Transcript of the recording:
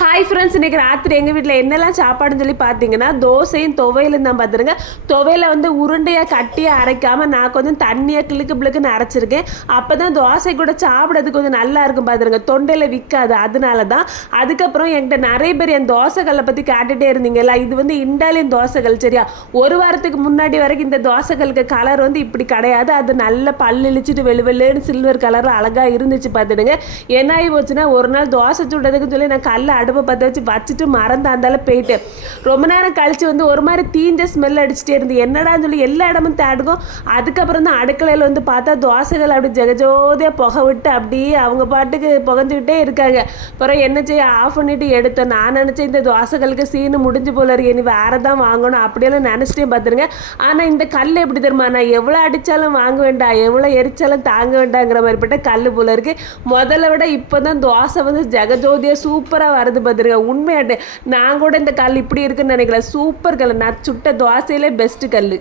Hi friends இன்றைக்கி ராத்திரி எங்கள் வீட்டில் என்னெல்லாம் சாப்பாடுன்னு சொல்லி பார்த்தீங்கன்னா தோசையும் துவையிலும் தான் பார்த்துருங்க துவையில வந்து உருண்டையாக கட்டியாக அரைக்காமல் நான் கொஞ்சம் தண்ணியாக கிளுக்கு பிளுக்குன்னு அரைச்சிருக்கேன். அப்போ தான் தோசை கூட சாப்பிட்றதுக்கு கொஞ்சம் நல்லா இருக்கும் பார்த்துருங்க தொண்டையில் விற்காது அதனால தான் அதுக்கப்புறம் என்கிட்ட நிறைய பேர் என் தோசைகளை பற்றி கேட்டுகிட்டே இருந்தீங்கல்ல இது வந்து இண்டாலியன் தோசைகள் சரியா? ஒரு வாரத்துக்கு முன்னாடி வரைக்கும் இந்த தோசைகளுக்கு கலர் வந்து இப்படி கிடையாது. அது நல்ல பல்லு இழிச்சிட்டு வெளு வெள்ளுன்னு சில்வர் கலர் அழகாக இருந்துச்சு பார்த்துடுங்க என்ன ஆகி போச்சுன்னா ஒரு நாள் தோசை சுடுறதுக்கு சொல்லி நான் கல்லை அடுப்பை பற்ற வச்சு வச்சுட்டு மறந்து அந்தால போயிட்டேன் ரொம்ப நேரம் கழிச்சு வந்து ஒரு மாதிரி தீஞ்ச ஸ்மெல் அடிச்சுட்டே இருந்து. என்னடான்னு சொல்லி எல்லா இடமும் தேடுக்கும் அதுக்கப்புறம் தான் அடுக்கலையில் வந்து பார்த்தா தோசைகள் அப்படி ஜெகஜோதியாக புகை விட்டு அப்படியே அவங்க பாட்டுக்கு புகஞ்சுக்கிட்டே இருக்காங்க. அப்புறம் என்ன செய்ய ஆஃப் பண்ணிட்டு எடுத்தேன். நான் நினச்சேன் இந்த தோசைகளுக்கு சீனு முடிஞ்சு போல இருக்கு. இனி வேற தான் வாங்கணும் அப்படியெல்லாம் நினச்சிட்டே பார்த்துருங்க. ஆனால் இந்த கல் எப்படி தெரியுமா? நான் எவ்வளோ அடித்தாலும் வாங்க வேண்டாம். எவ்வளோ எரிச்சாலும் தாங்க வேண்டாங்கிற மாதிரிப்பட்ட கல் போல இருக்கு. முதல்ல விட இப்போ தான் தோசை வந்து ஜெகஜோதியாக சூப்பராக வருது பார்த்துருங்க உண்மையாட்டு. நான் கூட இந்த கல் இப்படி இருக்குன்னு நினைக்கல. சூப்பர் கல். நான் சுட்ட தோசையிலே பெஸ்ட்டு கல்